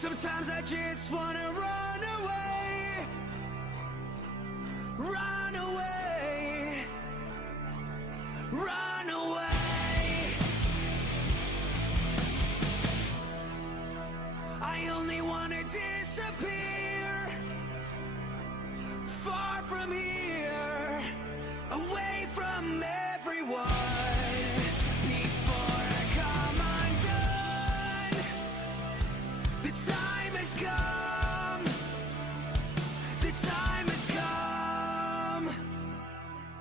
Sometimes I just wanna run away, run away, run away. I only wanna disappear, far from here, away from everyone. Before I come undone, the time has come, the time has come.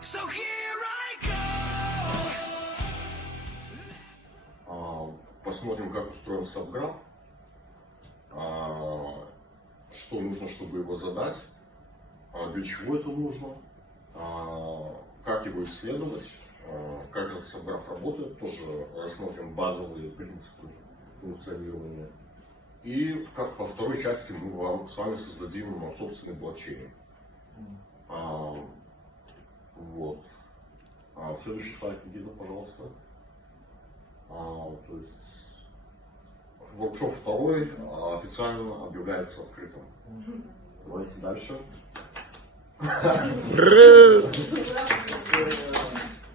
So here I go. Посмотрим, как устроен сабграф, что нужно, чтобы его задать, для чего это нужно, как его исследовать, как этот сабграф работает, тоже рассмотрим базовые принципы функционирования. И во второй части мы с вами создадим собственный блокчейн. Вот. Следующий слайд, Никита, пожалуйста. То есть воркшоп второй официально объявляется открытым. Давайте дальше.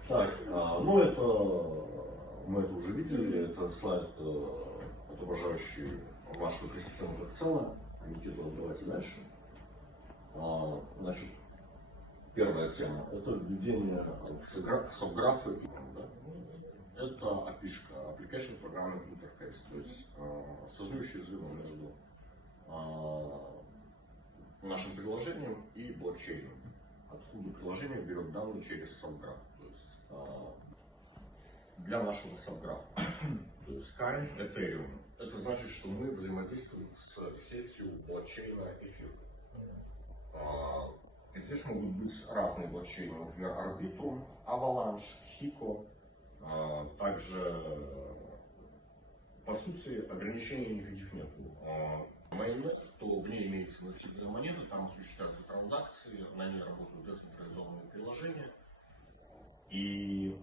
Так, ну это мы это уже видели, это слайд, отображающий вашу экосистему как целое. Никита, давайте дальше. Значит, первая тема – это введение в сабграфы. Это API-шка, Application Programming Interface, то есть связующее звено между нашим приложением и блокчейном. Откуда приложение берет данные через сабграф, то есть для нашего сабграфа. То есть current Ethereum. Это значит, что мы взаимодействуем с сетью блокчейна эфир. Здесь могут быть разные блокчейны, например, Arbitrum, Avalanche, Hiko. Также, по сути, ограничений никаких нет. Mainnet, то в ней имеется нативная монета, там осуществляются транзакции, на ней работают децентрализованные приложения. И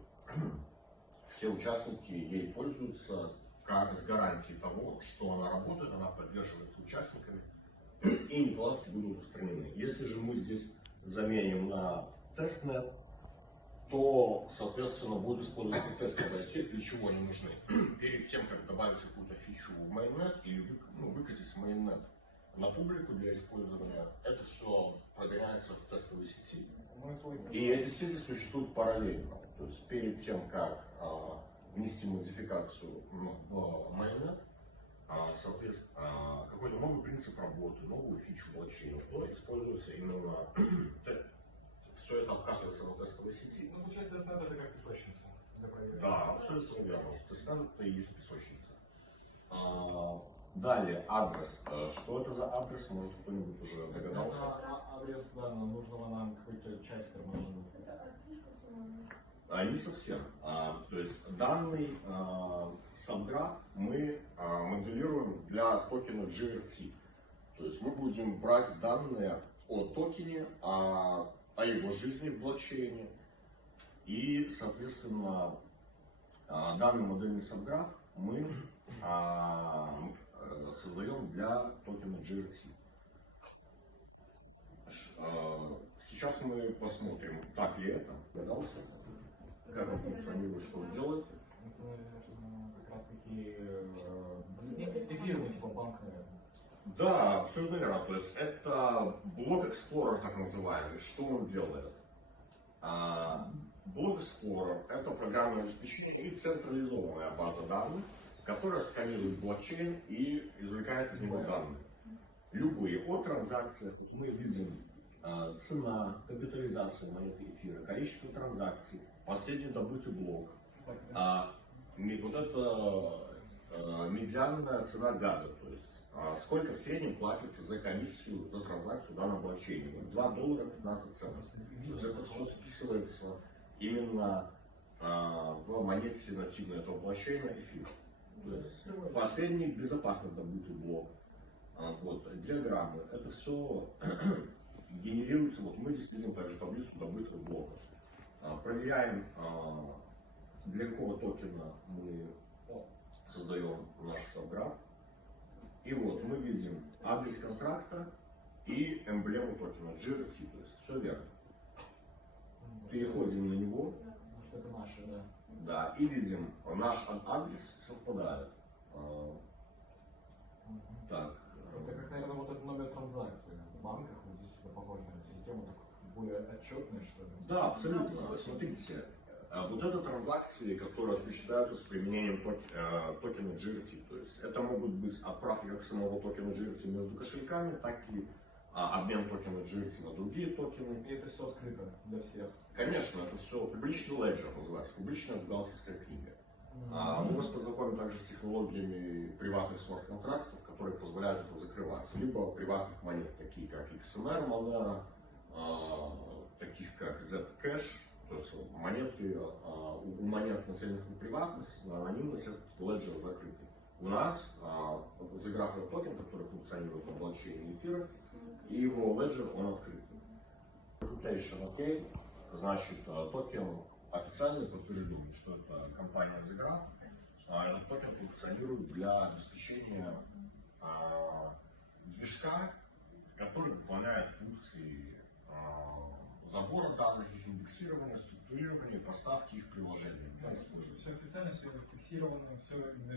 все участники ей пользуются с гарантией того, что она работает, она поддерживается участниками, и неполадки будут устранены. Если же мы здесь заменим на тестнет, то, соответственно, будет использоваться тестовая сеть, для чего они нужны. Перед тем, как добавить какую-то фичу в mainnet или выкатить mainnet на публику для использования, это все проверяется в тестовой сети. И эти сети существуют параллельно. То есть перед тем, как внести модификацию в mainnet, соответственно, какой-то новый принцип работы, новую фичу блокчейна, то используется именно все это обкатывается на тестовой сети. Ну, получается, тестнет это как песочница для проверки. Да, абсолютно верно. Тестнет это и есть песочница. Далее, адрес. Что это за адрес? Может, кто-нибудь уже догадался? Это адрес, да, нужного нам какой-то часть терминала. Не совсем. То есть данный сабграф мы моделируем для токена GRT. То есть мы будем брать данные о токене, о его жизни в блокчейне. И, соответственно, данный модельный сабграф мы создаем для токена GRT. Сейчас мы посмотрим, так ли это. Догадался? Как он функционирует, что он делает. Это, наверное, как раз таки эфирный типа банк, наверное. Да, абсолютно верно. То есть это блок Explorer, так называемый. Что он делает? Блок Explorer — это программное обеспечение и централизованная база данных, которая сканирует блокчейн и извлекает из него данные. Любые о транзакциях. Вот мы видим цена, капитализация монеты эфира, количество транзакций, последний добытый блок. Вот это медианная цена газа, то есть сколько в среднем платится за комиссию за транзакцию в данном блокчейне. $2 15 центов. То есть это все списывается именно в монете нативной этого блокчейна эфир. То есть последний безопасно добытый блок. Вот, диаграммы, это все генерируется. Вот мы здесь видим также таблицу добытых блоков. Проверяем, для какого токена мы создаем наш сабграф. И вот мы видим адрес контракта и эмблему токена GRT, то есть все верно. Переходим на него. Что это наше, да. Да, и видим, наш адрес совпадает. Так. Это как, наверное, вот этот номер транзакции в банках, вот здесь это похоже на систему, так более отчетная, что ли. Да, абсолютно. Смотрите, вот это транзакции, которые осуществляются с применением токена GRT. То есть это могут быть отправки как самого токена GRT между кошельками, так и обмен токена GRT на другие токены. И это все открыто для всех. Конечно, это все публичный леджер называется, публичная бухгалтерская книга. Мы вас познакомим также с технологиями приватных смарт-контрактов, которые позволяют это закрываться. Либо приватных монет, такие как XMR, Monero, таких как Zcash, то есть монеты, у монет, нацеленных на приватность, на анонимность, этот леджер закрытый. У нас заграфлен токен, который функционирует на блокчейне эфира, и его леджер, он открытый. Reputation OK, значит, токен официально подтвержден, что это компания Zegraph. Этот токен функционирует для обеспечения движка, который выполняет функции забора данных, их индексирования, структурирования, поставки их приложений. Все официально, все фиксировано, все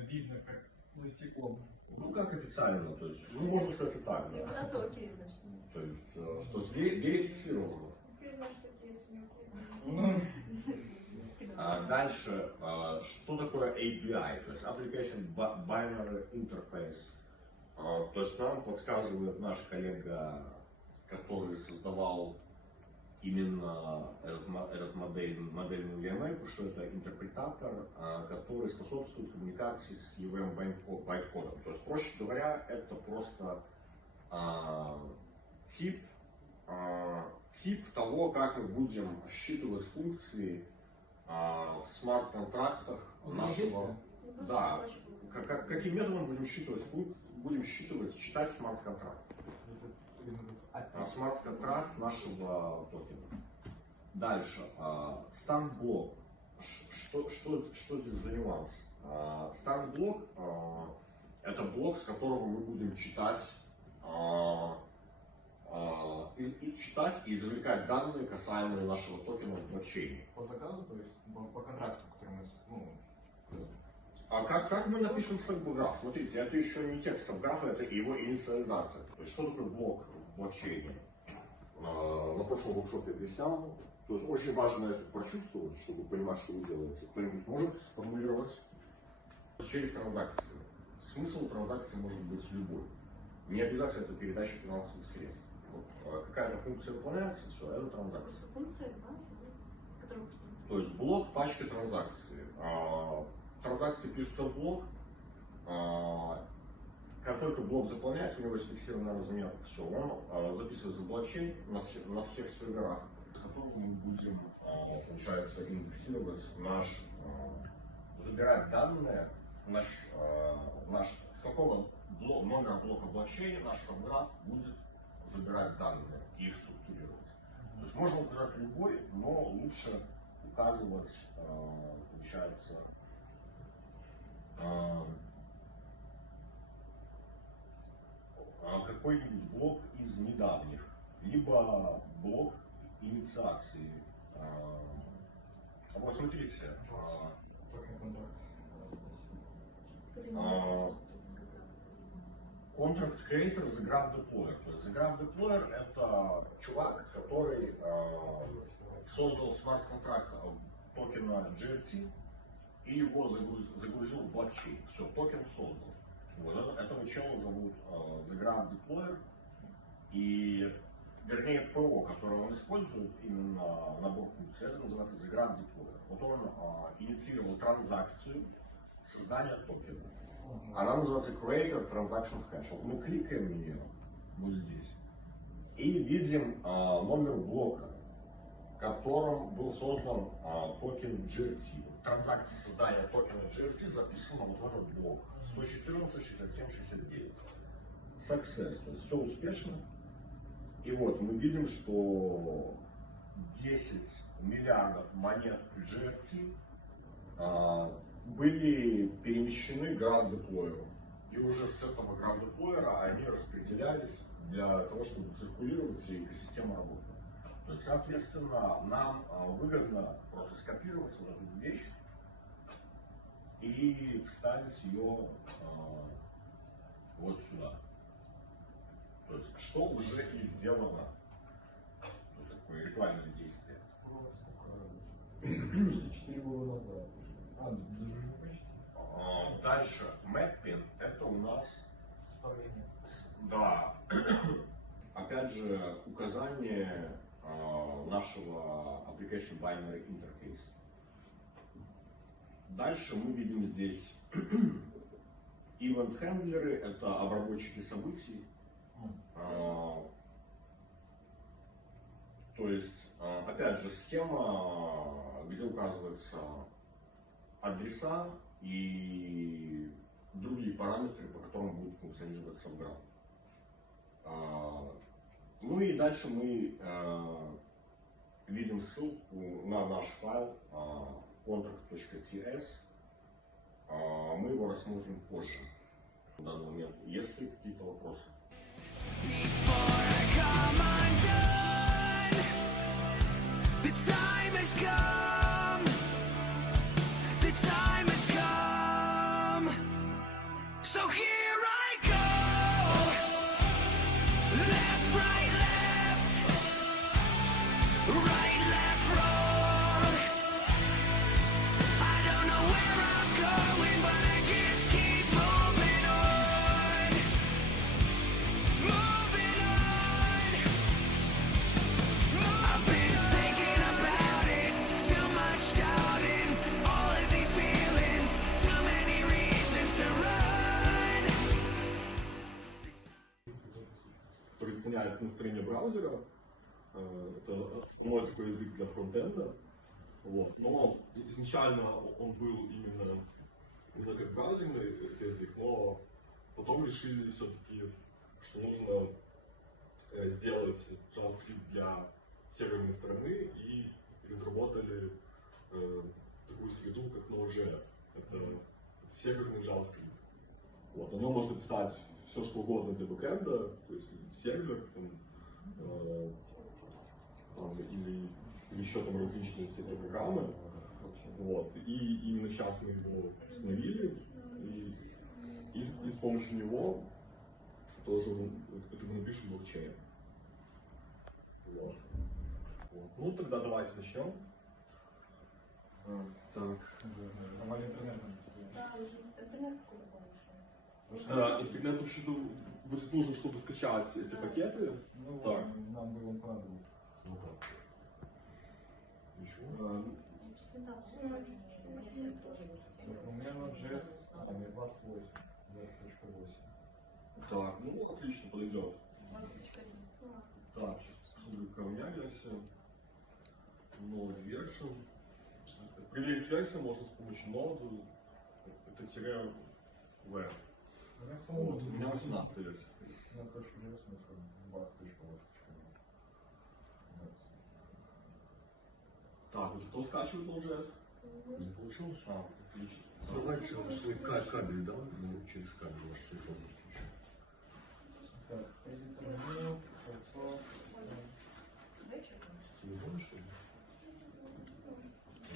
видно, как за стеклом. Ну как официально, то есть, ну можно сказать и так, да. Репутация окей, значит. То есть, что верифицировано. Дальше, что такое API, то есть Application Binary Interface. То есть нам подсказывает наш коллега, который создавал именно этот модельную EML, что это интерпретатор, который способствует коммуникации с EVM байткодом. То есть, проще говоря, это просто тип того, как мы будем считывать функции в смарт-контрактах нашего. Да, каким методом будем считывать, читать смарт-контракт. Смарт-контракт нашего токена. Дальше. Станк-блок. Что здесь за нюанс? Станк-блок это блок, с которого мы будем читать и извлекать данные, касаемые нашего токена в блокчейне. По заказу, то есть по контракту, который мы А как мы напишем сабграф? Смотрите, это еще не текст сабграфа, это его инициализация. То есть что такое блок в блокчейне? На прошлом воркшопе объяснял. То есть очень важно это прочувствовать, чтобы понимать, что вы делаете. Кто-нибудь может сформулировать? Через транзакции. Смысл транзакции может быть любой. Не обязательно это передача финансовых средств. Вот, какая-то функция выполняется, все, это транзакция. Функция, которая То есть блок, пачка транзакций. Транзакции пишутся в блок. Как только блок заполняется, у него есть фиксированный размер, все, он записывается в блокчейн на всех серверах, с которых мы будем, получается, индексировать забирать данные, с какого номера блока блокчейна наш сабграф будет забирать данные и их структурировать. То есть можно выбирать любой, но лучше указывать, получается, какой-нибудь блок из недавних, либо блок инициации. Вот смотрите, Contract Creator, Zegraph Deployer. То есть Zegraph Deployer это чувак, который создал смарт-контракт токена GRT и его загрузил в блокчейн. Все, токен создан. Вот, этого чела зовут Zegraph Deployer. И, вернее, ПО, которое он использует, именно набор функций, это называется Zegraph Deployer. Вот он инициировал транзакцию создания токена. Она называется Creator Transaction Hash. Вот мы кликаем на нее, вот здесь, и видим номер блока, которым был создан токен GRT. Транзакция создания токена GRT записана вот в этот блок 114, 67, 69. Success, то есть все успешно. И вот мы видим, что 10 миллиардов монет GRT были перемещены к Grand Deployer. И уже с этого гранд-деплойера они распределялись для того, чтобы циркулировать и экосистема работала. То есть, соответственно, нам выгодно просто скопировать вот эту вещь и вставить ее вот сюда. То есть, что уже и сделано. То есть, такое ритуальное действие. Почти 4 года назад. Даже не почти. Дальше, mapping, это у нас, Составление. да, опять же, указание нашего application binary interface. Дальше мы видим здесь event handler, это обработчики событий. То есть, опять же, схема, где указываются адреса и другие параметры, по которым будет функционировать subground. Ну и дальше мы видим ссылку на наш файл contract.ts. Мы его рассмотрим позже. В данный момент, если какие-то вопросы. Come undone. The time has come. The time has come. So here I go. Left, right, left. Right, left, wrong. I don't know where I'm going, but I just keep moving on. Moving on. I've been thinking about it, too much doubting, all of these feelings, too many reasons to run. Который исполняется на стороне браузера. Это основной такой язык для фронтенда. Вот. Но изначально он был именно как браузерный язык, но потом решили все-таки, что нужно сделать JavaScript для серверной стороны и разработали такую среду, как Node.js. Это серверный JavaScript. Вот. На нем можно писать все, что угодно для бэкэнда, то есть сервер, или еще там различные всякие программы. Вот. И именно сейчас мы его установили, и с помощью него тоже это мы напишем блокчейн. Вот. Вот. Ну тогда давайте начнем. Так. Нормальный интернет. Да, уже интернет какой-то получше. Интернет вообще-то будет нужен, чтобы скачать эти пакеты. Ну, Так. нам бы он понадобился. Ну так. Ничего. Да, если тоже есть. У меня Node.js, мне 28. 20.8. Так, ну отлично, подойдет. 20.11. Так, сейчас посмотрю, какая у меня версия. Node version. Проверить версию можно с помощью Node. Это тире V. У меня самого Вот, у меня 18 версия стоит. На точку .js мы сходим 20.8. Так, вот кто скачивает Node.js? Не получилось? Отлично. Давайте свой кабель, да? Ну, через кабель ваш телефон подключим. Так, интернет, Дай что-то. Телефон, что ли?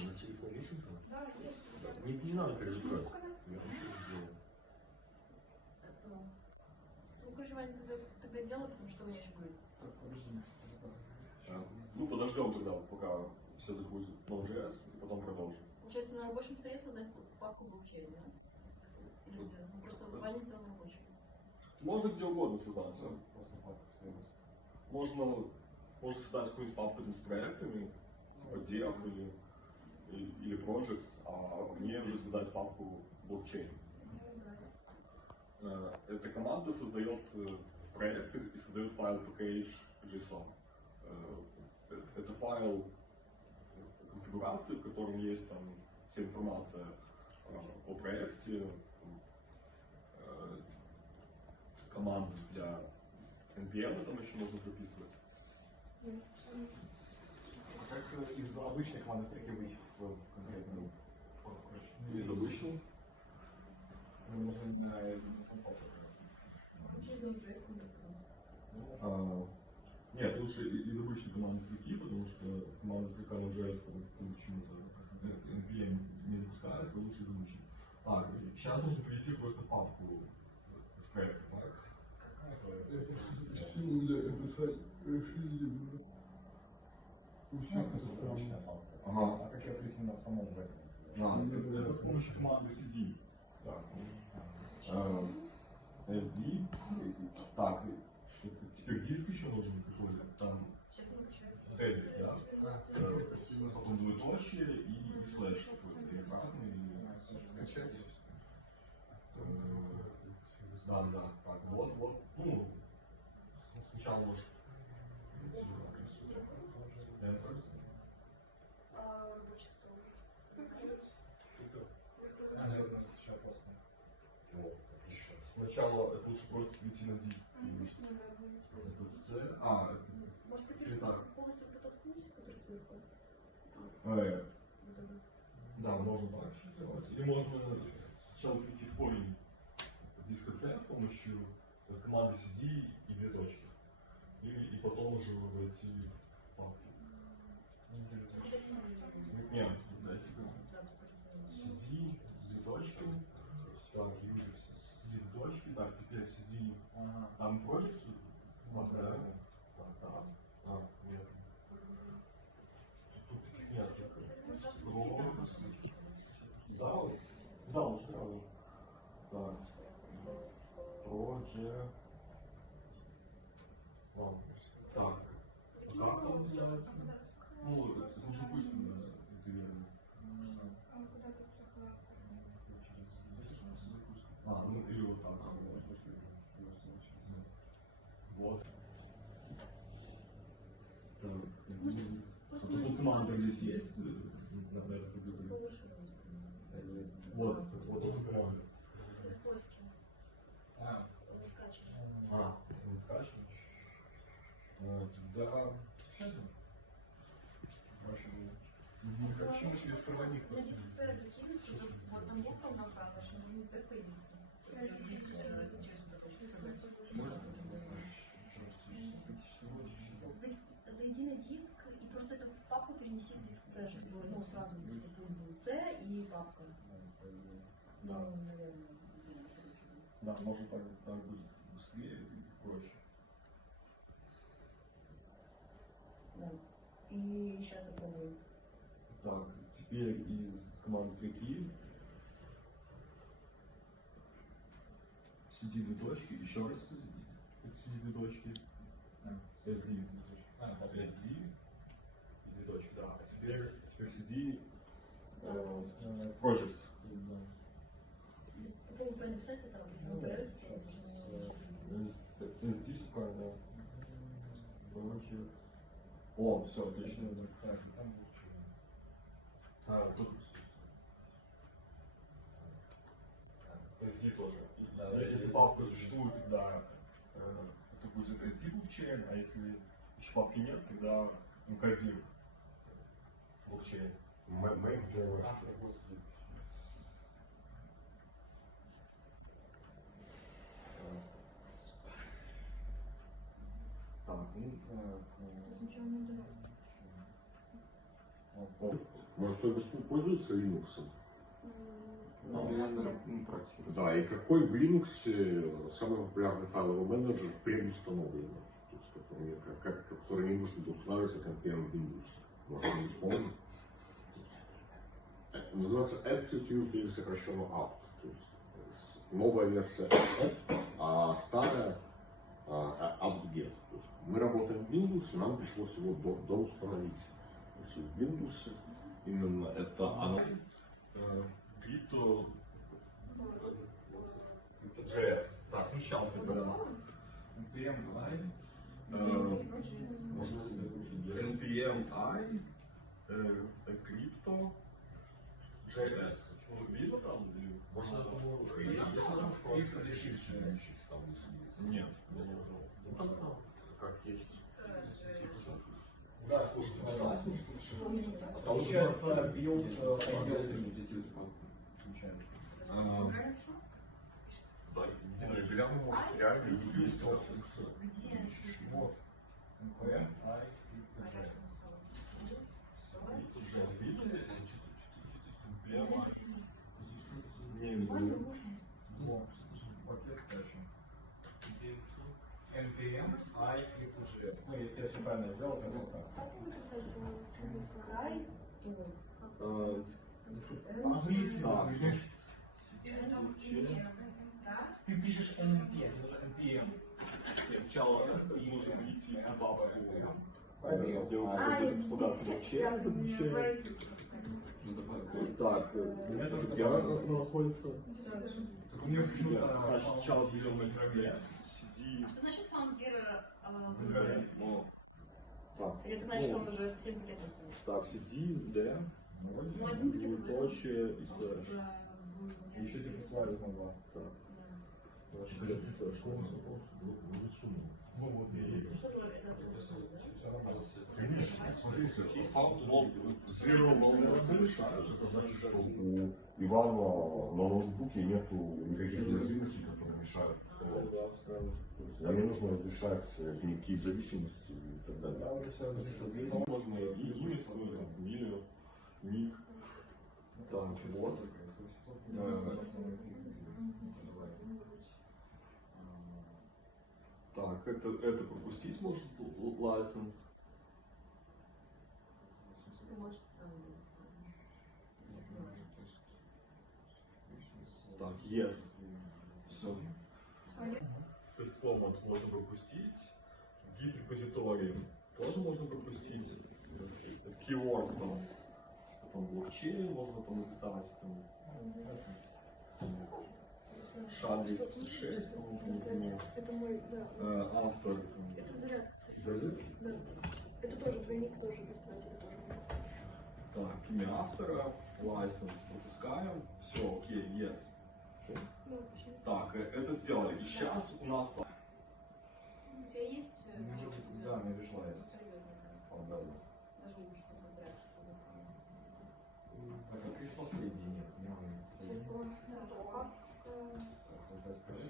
На телефоне есть интернет? Да, есть. Не надо переживать. Показать? Я еще сделаю. Ну, короче, Ваня тогда делай, потому что у меня еще будет. Так, подожди. Ну, подождем тогда, пока все загрузит Node.js, и потом продолжим. Получается, на рабочем столе создать папку блокчейн, да? Или где? Ну, просто Ваня сделал на рабочем. Можно где угодно создать. Да? Просто папку вставить. Можно создать какую-нибудь папку там с проектами, типа dev или projects, а в ней уже создать папку блокчейн. Эта команда создает проект и создает файл package.json. Это файл конфигурации, в котором есть там вся информация о проекте, команды для NPM там еще можно прописывать. Как из обычной команды строки выйти в конкретную? Из обычной. Можно на сам папа. Жизнь уже искусственная. Нет, лучше из обычной команды свеки, потому что команда свека на JS почему-то NPM не запускается, лучше из обычной. Так, сейчас нужно перейти просто в папку с проекта, так? Силу для написать решили. Это обычная папка. Ага. А как я открыть на самом в этом? Это с помощью команды CD. Так. SD. Так, теперь диск еще нужен какой-то. Там Сейчас он качается. Redis, да? Потом двоеточие и слэш какой-то. И Скачать. Да, да. Так, вот. Ну, сначала может. Рабочий стол. Наверное, сейчас просто. Вот, отлично. Сначала это лучше просто перейти на диск. Может, надо будет. Это C. Может, Цвета. скопировать полностью вот этот пульс, который сверху? Вот это. Да, можно так еще сделать. Или можно сначала перейти в корень диска C с помощью команды CD и две точки. И потом уже войти в папку. Нет, дайте CD, две точки. Так, user CD две точки. Так, теперь CD. Там project. Да? Так. Нет. Тут таких несколько. Да, уже сразу. Так. Project. Ладно. Так. А как он называется? Ну, это уже пусть интегрировано. Ну или вот так. Вот. Тут команда здесь есть. На этом компьютере. Вот он команда. В поиске. Не скачивай. Не скачиваешь? Да. Не хочу через сорваник. На диск C закинуть, уже вот там вот там наказываешь, что нужно так появиться. Через вот такой Зайди на диск и просто эту папку перенеси в диск C, чтобы ну, сразу был C и папка. Ну, наверное, Да, может так будет быстрее и проще. да. И сейчас попробуем. Так, теперь из команды свеки CD две точки, еще раз CD две точки, SD, SD и две точки, да. А теперь CD projects. Попробуй написать это, SD сухая, да. Project. О, все, отлично. Тут SD тоже. Если папка существует, тогда это будет SD блокчейн, а если еще папки нет, тогда MK1 блокчейн. Так, Может, кто-нибудь пользуется Linux? Практика. Да, и какой в Linux самый популярный файловый менеджер предустановлен? То есть, который не нужно устанавливать как NPM Windows. Может быть, вспомнить? Называется Aptitude или сокращенно Apt. То есть новая версия Apt, а старая Apt-Get. Мы работаем в Windows, и нам пришлось его доустановить. То есть в Windows именно это она. Crypto JS. Так, ну сейчас я тогда. NPM Line. NPM I, Crypto JS. Видно там? Можно Нет. Как есть. Да, писать. Получается, билд отдел получается. Ну, и Белян может реально есть вот. Вот. NPM, I, Сейчас видите здесь? Прямо. Не говорю. Вот. Пакет скачан. NPM, I, JS. Ну, если я все правильно сделал, то это так. По-английски запишешь. Ты пишешь NPM, NPM. Сначала нужно перейти на папку, где вы будете испугаться вообще. Так, где она находится? У меня почему-то... Значит, сначала берем на дисплей, CD, Что значит found zero? ну, так, Или это значит, что он уже совсем пакетом стоит? так, CD, D, Ну, один пакет уже. двоеточие и слэш. И еще типа слайд снова. Так, Школа Ну вот, и... Что было это? Смотрите, фаунт лог, zero log это значит, что у Ивана на ноутбуке нету никаких уязвимостей, которые мешают. То есть нам не нужно разрешать никакие зависимости и так далее. можно и имя свое, там, фамилию, ник. Так, вот. Так, это пропустить может license. Так, yes. Все. Тест-команд можно пропустить. Git репозиторий тоже можно пропустить. Keywords там, типа там блокчейн можно там написать. Там, шаг 256, например. Это мой, да. Автор. Это зарядка, кстати. Язык. Да. Это тоже двойник, тоже бессмертный, тоже. Так, имя автора, license пропускаем. Все, окей, yes. Ну, вообще. Так, это сделали. И сейчас у нас там. У тебя есть... Да, мне пришла я. Даже немножко подряд, чтобы Так, а ты из последней? Нет, не могу. Создать проект.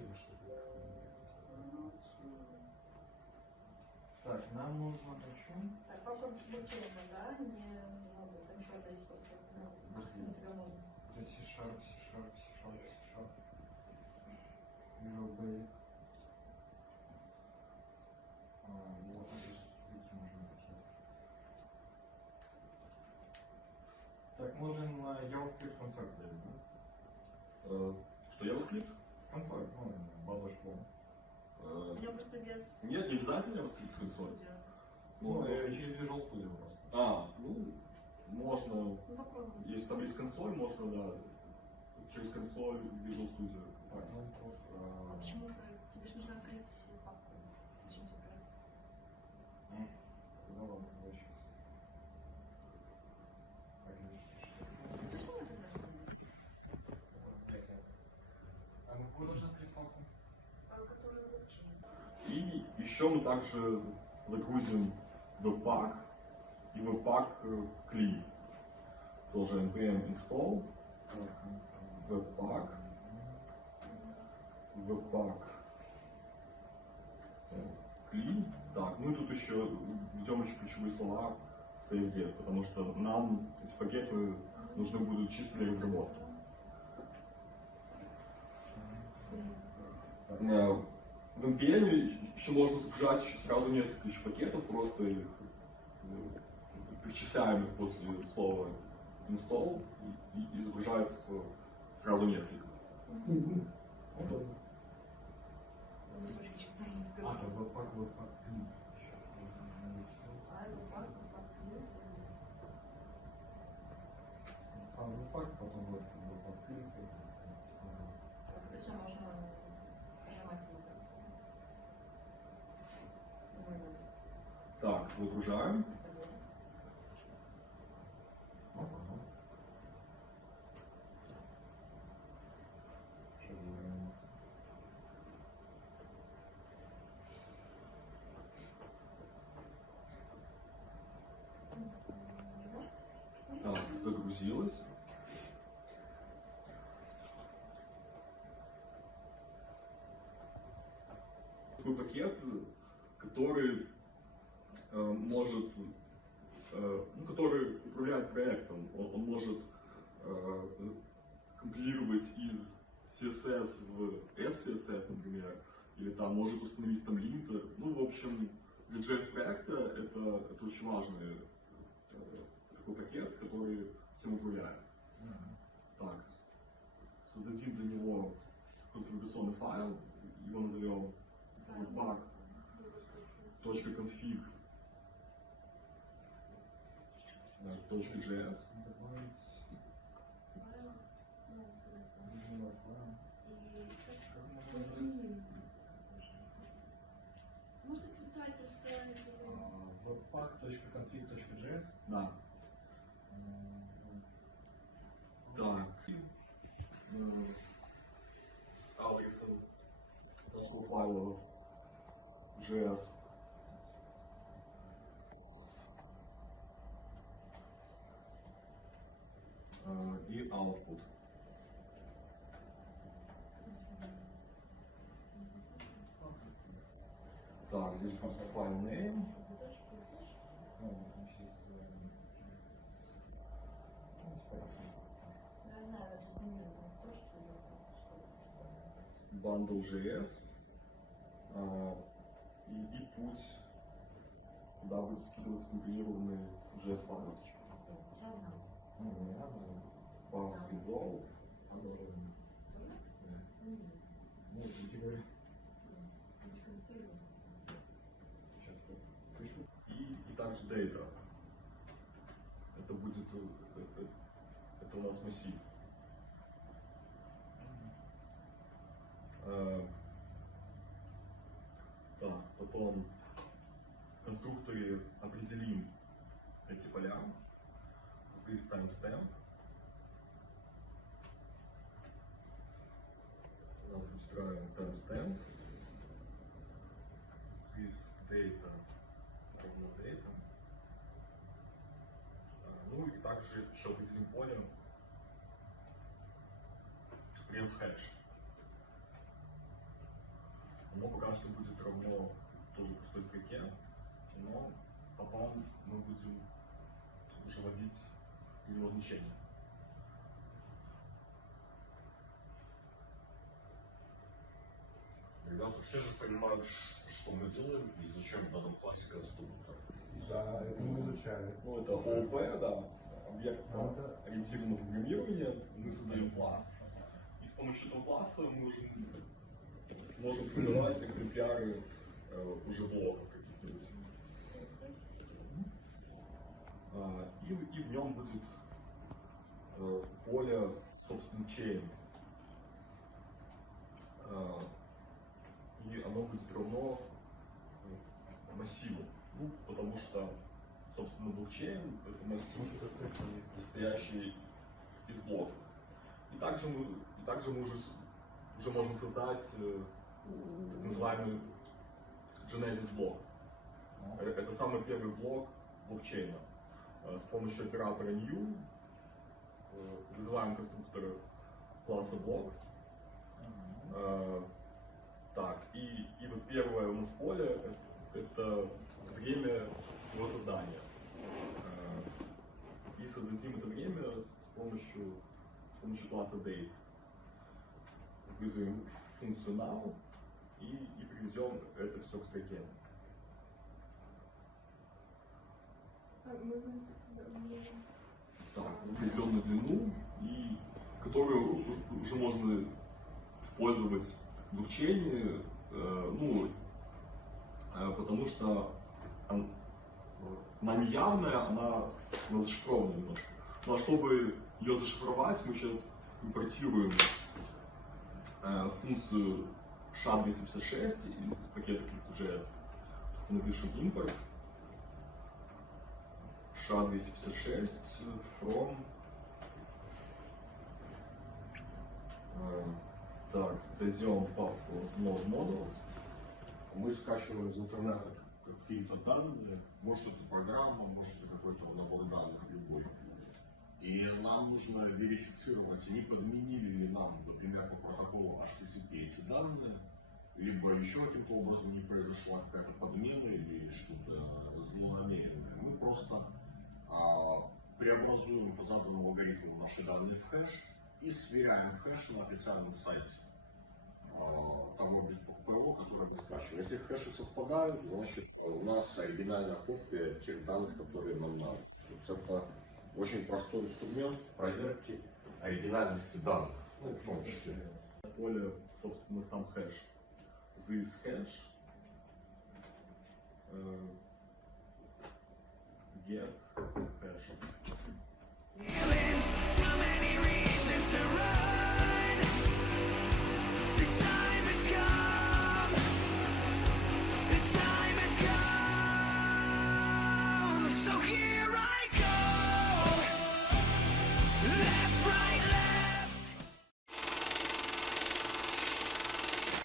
Так, нам нужно о чем? Так, папа блокирован, да? Не могу, там еще одна есть просто. Это C-Sharp, C-Sharp, C-Sharp, C-Sharp. Visual Basic. Вот эти языки можно написать. Так, можем на JavaScript концерт дать, да? Что, JavaScript? Концерт, ну, база школы. У него просто без... Нет, не обязательно JavaScript консоль. Ну, через Visual Studio просто. Ну, можно, Ну, попробуем. если там есть консоль, можно, да, через консоль Visual Studio. Так, ну, вот, А почему же тебе же нужно открыть папку? Зачем тебе проект? ну ладно, давай сейчас. Так, Тебе точно не нужно? а мы куда должны открыть папку? Который лучше. И еще мы также загрузим webpack и webpack CLI. Тоже npm install, webpack, CLI. Так, ну и тут еще введем еще ключевые слова CFD, потому что нам эти пакеты нужны будут чисто для разработки. В NPM еще можно загружать сразу несколько еще пакетов, просто их причисляем их после слова install и загружается сразу несколько. А, там вот пак. Сам пак, потом вот открылся. Это все можно нажимать вот Так, загружаем. Так, загрузилось. который может, ну, который управляет проектом. Он может компилировать из CSS в SCSS, например, или там может установить там лимитер. Ну, в общем, для JS проекта это очень важный такой пакет, который всем управляет. Так, создадим для него конфигурационный файл, его назовем webpack.config.js. Можно передать webpack.config.js. Да. Так. С адресом нашего файла JS. И output. Так, здесь будет файл name. Bundle.js и путь, куда будет скидываться компилированный JS файл. Pass resolve. И также data. Это будет, это у нас массив. Так, потом в конструкторе определим эти поля. Здесь timestamp. У нас устраиваем timestamp. Здесь data равно data. Ну и также еще определим поле ref hash. Оно пока что будет равно тоже пустой строке, но потом мы будем уже вводить его значение. Ребята, все же понимают, что мы делаем и зачем в данном классе конструктор. Да, это мы изучали. Ну, это ООП, да, объект-ориентированное программирование. Мы создаем класс. И с помощью этого класса мы уже можем создавать экземпляры уже блоков каких-нибудь. И в нем будет поле, собственно, chain. И оно будет равно массиву. Ну, потому что, собственно, блокчейн — это массив, состоящий из блоков. И также мы уже можем создать так называемый Genesis блок. Это самый первый блок блокчейна. С помощью оператора new вызываем конструктор класса блок. Так, и вот первое у нас поле это время его создания. И создадим это время с помощью класса date. Вызовем функционал и приведем это все к строке. Так, определенную длину, и которую уже можно использовать в блокчейне, ну, потому что она неявная, она зашифрована немножко. Ну а чтобы ее зашифровать, мы сейчас импортируем функцию SHA-256 из пакета Crypto.js. Напишем import SHA-256 from. Так, зайдем в папку Node Models. Мы скачиваем из интернета какие-то данные, может это программа, может это какой-то набор данных любой. И нам нужно верифицировать, не подменили ли нам, например, по протоколу HTTP эти данные, либо еще каким-то образом не произошла какая-то подмена или что-то злонамеренное. Мы просто преобразуем по заданному алгоритму наши данные в хэш и сверяем хэш на официальном сайте того ПО, которое мы скачиваем. Если хэши совпадают, значит у нас оригинальная копия тех данных, которые нам надо. То есть это очень простой инструмент проверки оригинальности данных, ну, в том числе. Поле, собственно, сам хэш. This hash get hash. Feelings, too many reasons to run. The time has come. The time has come. So here